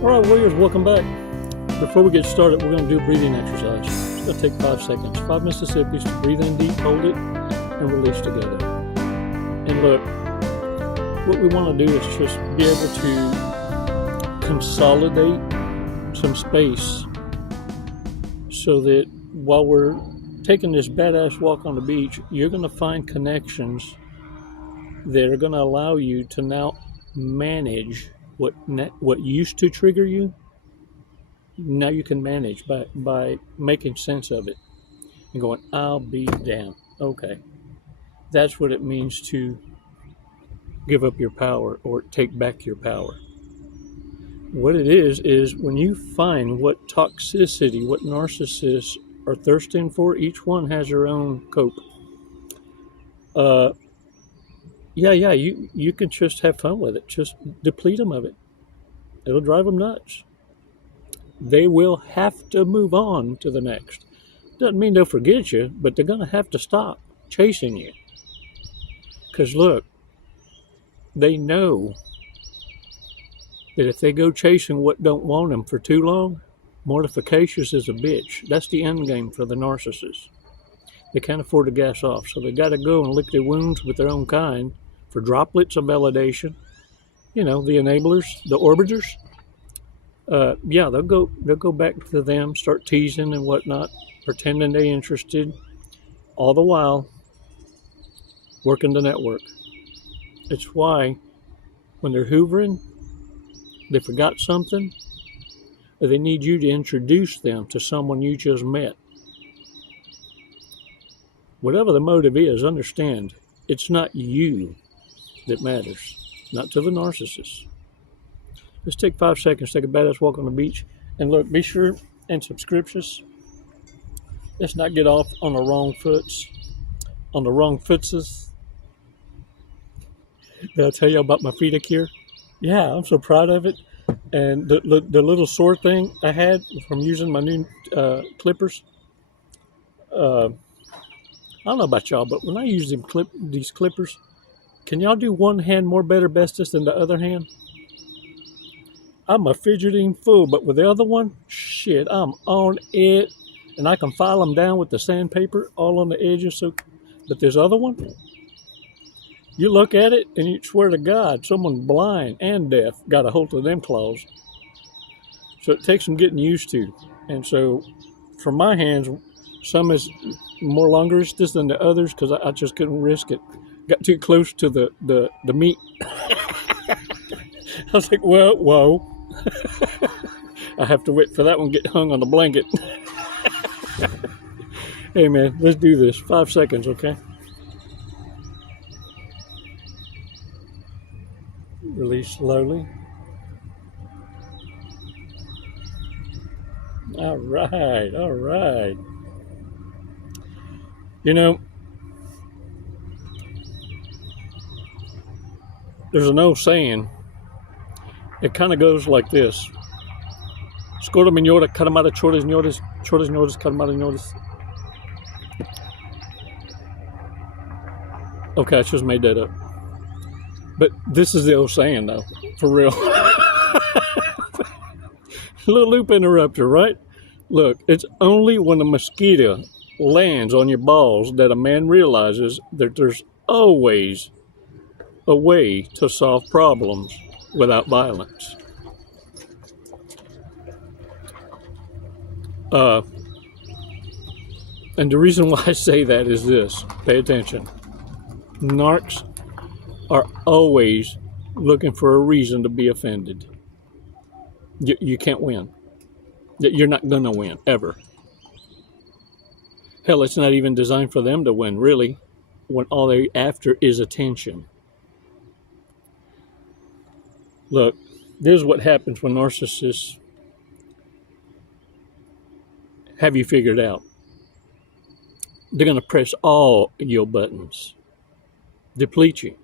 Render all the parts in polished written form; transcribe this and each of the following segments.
Alright, warriors, welcome back. Before we get started, we're going to do a breathing exercise. It's going to take 5 seconds. 5 Mississippis to breathe in deep, hold it, and release together. And look, what we want to do is just be able to consolidate some space so that while we're taking this badass walk on the beach, you're going to find connections that are going to allow you to now manage what used to trigger you. Now you can manage by making sense of it and going, I'll be damned. Okay, that's what it means to give up your power or take back your power. What it is when you find what toxicity, what narcissists are thirsting for, each one has their own cope. You can just have fun with it. Just deplete them of it. It'll drive them nuts. They will have to move on to the next. Doesn't mean they'll forget you, but they're going to have to stop chasing you. Because look, they know that if they go chasing what don't want them for too long, mortificacious is a bitch. That's the end game for the narcissist. They can't afford to gas off, so they got to go and lick their wounds with their own kind for droplets of validation. You know, the enablers, the orbiters. They'll go back to them, start teasing and whatnot, pretending they're interested, all the while working the network. It's why when they're hoovering, they forgot something, or they need you to introduce them to someone you just met. Whatever the motive is, understand, it's not you that matters, not to the narcissist. Let's take 5 seconds, take a badass walk on the beach. And look, be sure and subscribe us. Let's not get off on the wrong foots, on the wrong footses. Did I tell you about my feet here? Yeah, I'm so proud of it. And the little sore thing I had from using my new clippers. I don't know about y'all, but when I use these clippers, can y'all do one hand more better bestest than the other hand? I'm a fidgeting fool, but with the other one, shit, I'm on it. And I can file them down with the sandpaper all on the edges. So, but this other one, you look at it and you swear to God, someone blind and deaf got a hold of them claws. So it takes some getting used to. And so for my hands, some is more longerist than the others because I just couldn't risk it. Got too close to the meat. I was like, well, whoa. I have to wait for that one to get hung on the blanket. Hey man, let's do this. 5 seconds, okay? Release slowly. All right. You know, there's an old saying. It kind of goes like this. Scorta minora, caramada choras noras, caramada noras. Okay, I just made that up. But this is the old saying, though, for real. Little loop interrupter, right? Look, it's only when a mosquito lands on your balls that a man realizes that there's always a way to solve problems without violence. And the reason why I say that is this. Pay attention. Narcs are always looking for a reason to be offended. You can't win. You're not going to win, ever. Hell, it's not even designed for them to win, really, when all they're after is attention. Look, this is what happens when narcissists have you figured out. They're going to press all your buttons, deplete you.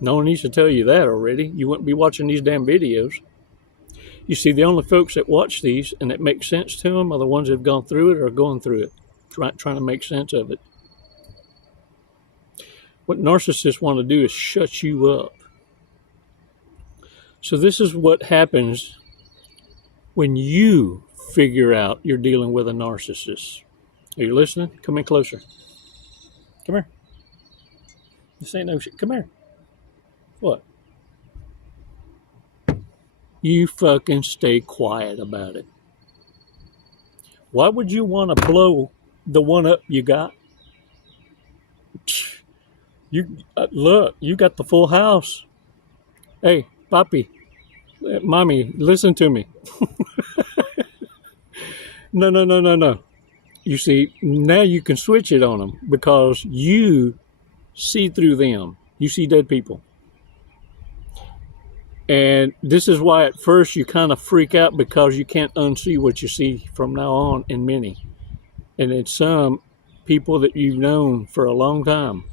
No one needs to tell you that already. You wouldn't be watching these damn videos. You see, the only folks that watch these and that make sense to them are the ones that have gone through it or are going through it, trying to make sense of it. What narcissists want to do is shut you up. So this is what happens when you figure out you're dealing with a narcissist. Are you listening? Come in closer. Come here. This ain't no shit. Come here. What? You fucking stay quiet about it. Why would you want to blow the one up you got? You look, you got the full house. Hey, Papi, Mommy, listen to me. No. You see, now you can switch it on them because you see through them. You see dead people. And this is why at first you kind of freak out because you can't unsee what you see from now on in many. And in some people that you've known for a long time.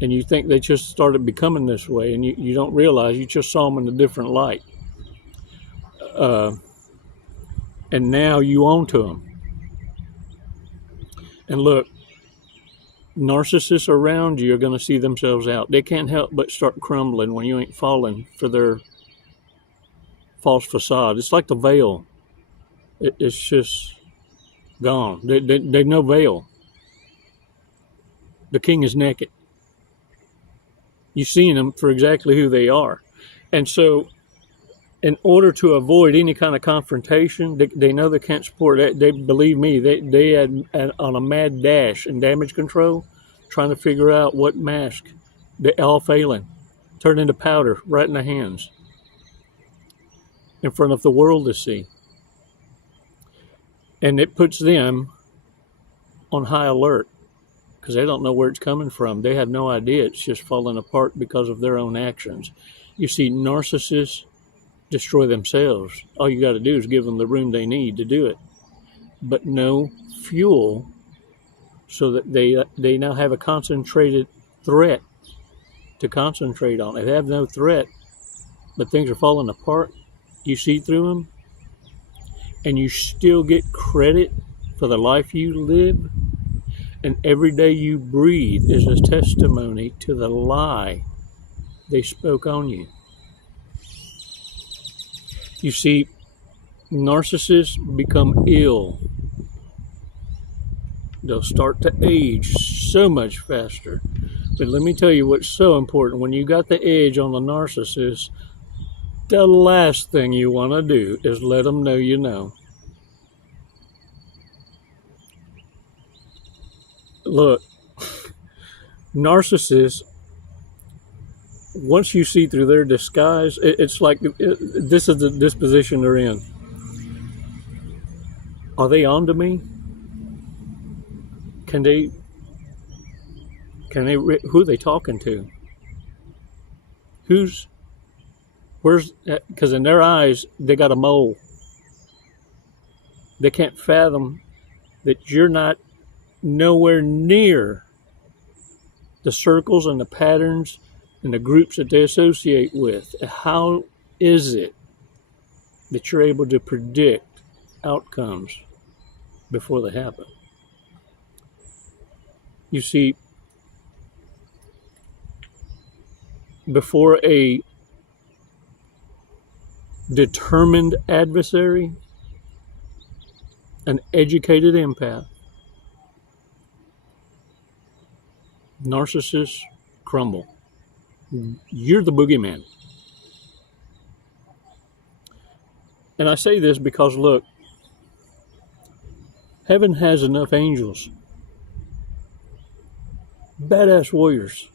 And you think they just started becoming this way and you don't realize you just saw them in a different light. And now you own to them. And look, narcissists around you are going to see themselves out. They can't help but start crumbling when you ain't falling for their false facade. It's like the veil. It's just gone. They no veil. The king is naked. You've seen them for exactly who they are. And so in order to avoid any kind of confrontation, they know they can't support it. They believe me, they had on a mad dash in damage control, trying to figure out what mask. They all failing, turned into powder right in the hands, in front of the world to see. And it puts them on high alert because they don't know where it's coming from. They have no idea it's just falling apart because of their own actions. You see, narcissists destroy themselves. All you got to do is give them the room they need to do it, but no fuel, so that they now have a concentrated threat to concentrate on. They have no threat, but things are falling apart. You see through them, and you still get credit for the life you live, and every day you breathe is a testimony to the lie they spoke on you. You see, narcissists become ill. They'll start to age so much faster. But let me tell you what's so important. When you got the edge on the narcissist, the last thing you want to do is let them know you know. Look, narcissists, once you see through their disguise, it's like this is the disposition they're in. Are they on to me? Can they, who are they talking to? Where's, because in their eyes, they got a mole. They can't fathom that you're not nowhere near the circles and the patterns and the groups that they associate with. How is it that you're able to predict outcomes before they happen? You see, before a determined adversary, an educated empath, narcissists crumble. You're the boogeyman. And I say this because, look, heaven has enough angels, badass warriors.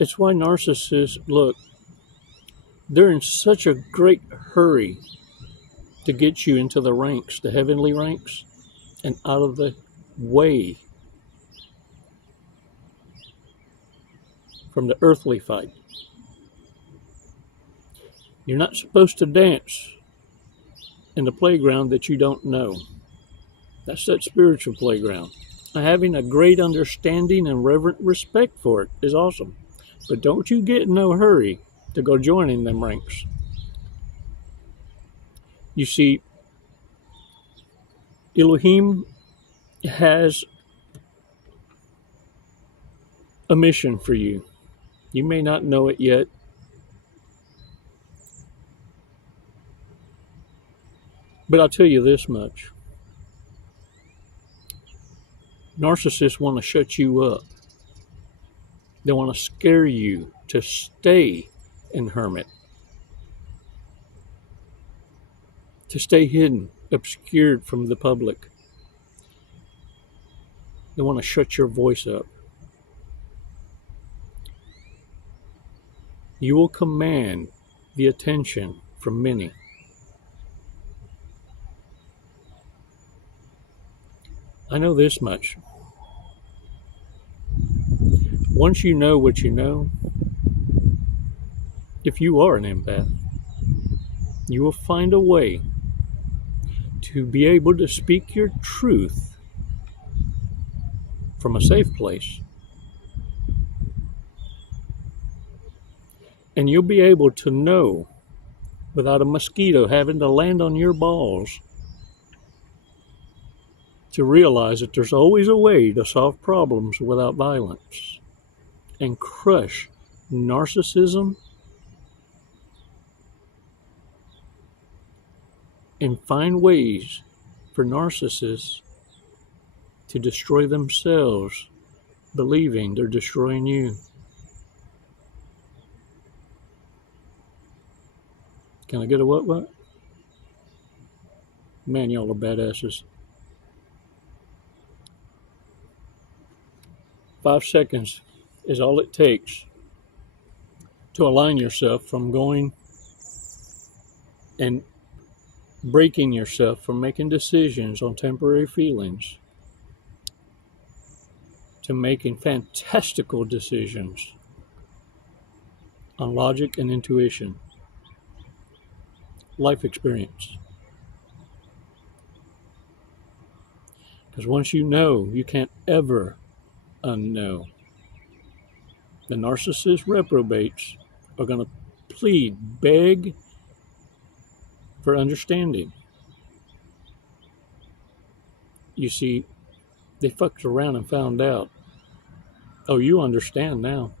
It's why narcissists, look, they're in such a great hurry to get you into the ranks, the heavenly ranks, and out of the way from the earthly fight. You're not supposed to dance in the playground that you don't know. That's that spiritual playground. Having a great understanding and reverent respect for it is awesome. But don't you get in no hurry to go join in them ranks. You see, Elohim has a mission for you. You may not know it yet, But I'll tell you this much. Narcissists want to shut you up. They want to scare you to stay in hermit, to stay hidden, obscured from the public. They want to shut your voice up. You will command the attention from many. I know this much. Once you know what you know, if you are an empath, you will find a way to be able to speak your truth from a safe place. And you'll be able to know without a mosquito having to land on your balls, to realize that there's always a way to solve problems without violence and crush narcissism and find ways for narcissists to destroy themselves, believing they're destroying you. Can I get a what? Man, y'all are badasses. 5 seconds is all it takes to align yourself from going and breaking yourself from making decisions on temporary feelings to making fantastical decisions on logic and intuition, life experience. Because once you know, you can't ever unknow. The narcissist reprobates are going to plead, beg for understanding. You see, they fucked around and found out. Oh, you understand now.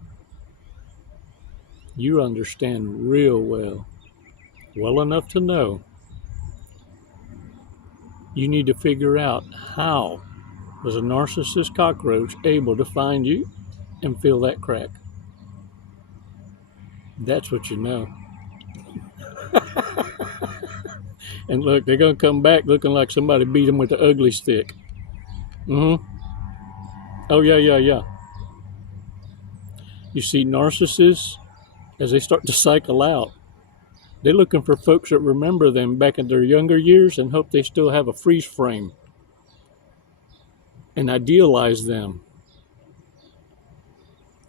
You understand real well. Well enough to know you need to figure out how was a narcissist cockroach able to find you and fill that crack. That's what you know. And look, they're going to come back looking like somebody beat them with the ugly stick. Oh, yeah. You see, narcissists, as they start to cycle out, they're looking for folks that remember them back in their younger years and hope they still have a freeze frame and idealize them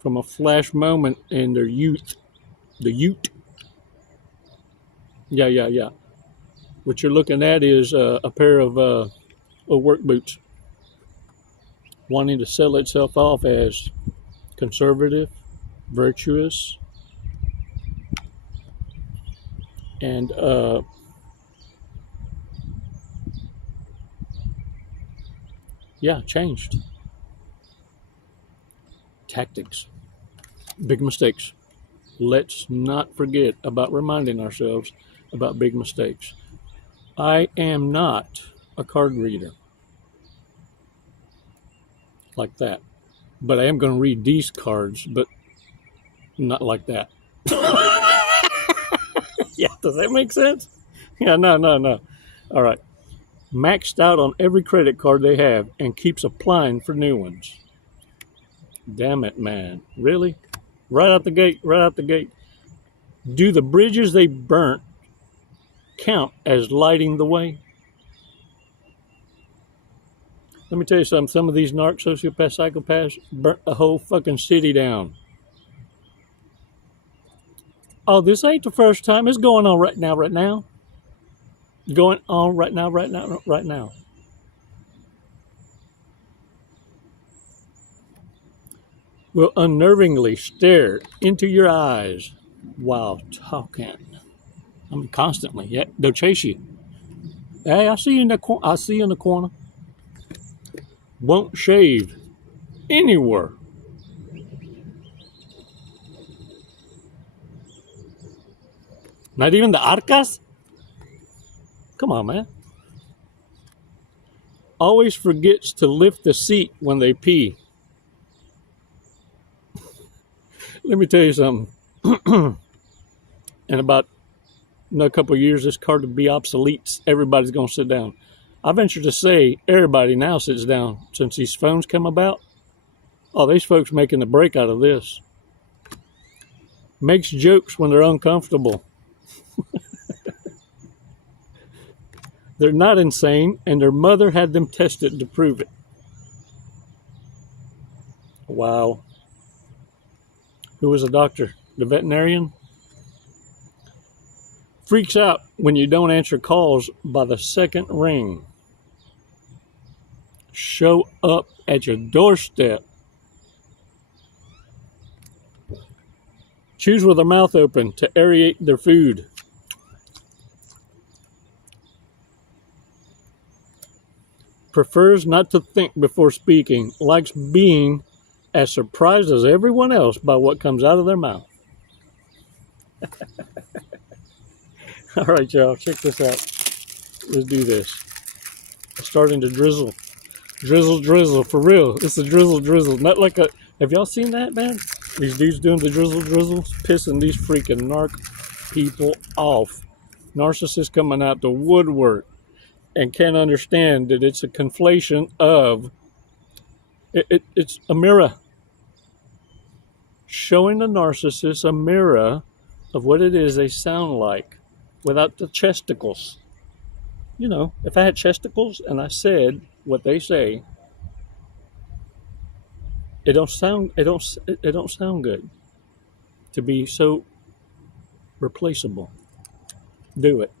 from a flash moment in their youth. The ute. Yeah. What you're looking at is a pair of work boots wanting to sell itself off as conservative, virtuous, and changed. Tactics. Big mistakes. Let's not forget about reminding ourselves about big mistakes. I am not a card reader like that, but I am going to read these cards, but not like that. Yeah, does that make sense? Yeah, no. All right. Maxed out on every credit card they have and keeps applying for new ones. Damn it, man. Really? Right out the gate. Do the bridges they burnt count as lighting the way? Let me tell you something. Some of these narc, sociopaths, psychopaths burnt a whole fucking city down. Oh, this ain't the first time. It's going on right now. Going on right now. Will unnervingly stare into your eyes while talking. I mean, constantly. Yeah, they'll chase you. Hey, I see you in the corner. Won't shave anywhere. Not even the arcas? Come on, man. always forgets to lift the seat when they pee. Let me tell you something. In about a couple of years, this car to be obsolete. Everybody's going to sit down. I venture to say everybody now sits down since these phones come about. Oh, these folks making the break out of this. Makes jokes when they're uncomfortable. They're not insane, and their mother had them tested to prove it. Wow. Who was a doctor? The veterinarian? Freaks out when you don't answer calls by the second ring. Show up at your doorstep. Chews with their mouth open to aerate their food. Prefers not to think before speaking. Likes being as surprised as everyone else by what comes out of their mouth. All right, y'all, check this out. Let's do this. It's starting to drizzle. Drizzle, drizzle, for real. It's a drizzle, drizzle. Not like a... Have y'all seen that, man? These dudes doing the drizzle, drizzle, pissing these freaking narc people off. Narcissists coming out the woodwork and can't understand that it's a conflation of... It's a mirror. Showing the narcissist a mirror of what it is they sound like without the chesticles. You know, if I had chesticles and I said what they say, it don't sound good to be so replaceable. Do it.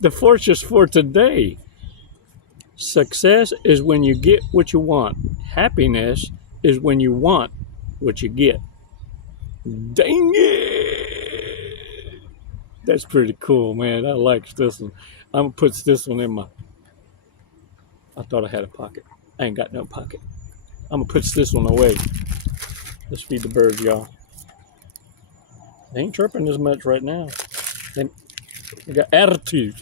The fortress for today. Success is when you get what you want. Happiness is when you want what you get. Dang it! That's pretty cool, man. I like this one. I'm going to put this one in my... I thought I had a pocket. I ain't got no pocket. I'm going to put this one away. Let's feed the birds, y'all. They ain't chirping as much right now. They got attitude.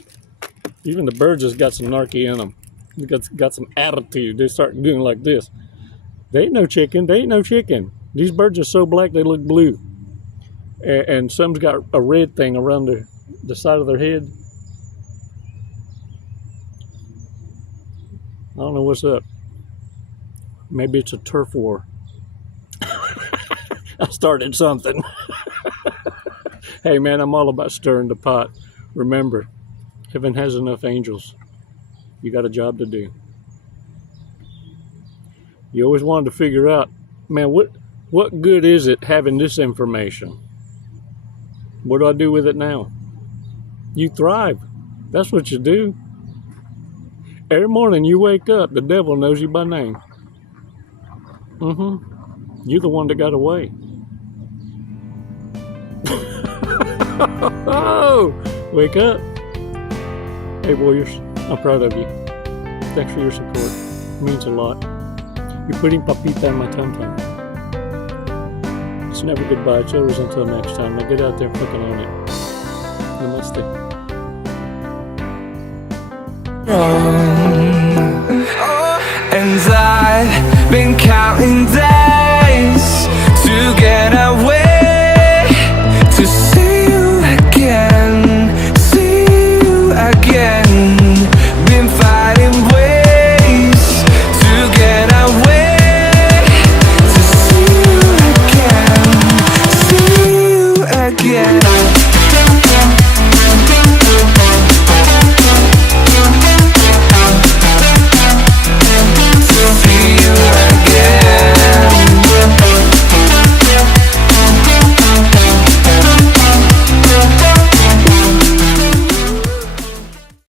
Even the birds has got some narky in them. They got some attitude. They start doing like this. They ain't no chicken. They ain't no chicken. These birds are so black they look blue. And some's got a red thing around the side of their head. I don't know what's up. Maybe it's a turf war. I started something. Hey, man, I'm all about stirring the pot. Remember, heaven has enough angels. You got a job to do. You always wanted to figure out, man, what good is it having this information? What do I do with it now? You thrive. That's what you do. Every morning you wake up, the devil knows you by name. You're the one that got away. Oh, wake up. Hey, warriors, I'm proud of you. Thanks for your support. It means a lot. You're putting papita in my tum-tum. It's never goodbye. It's always until next time. Now get out there and fucking own it. Namaste. And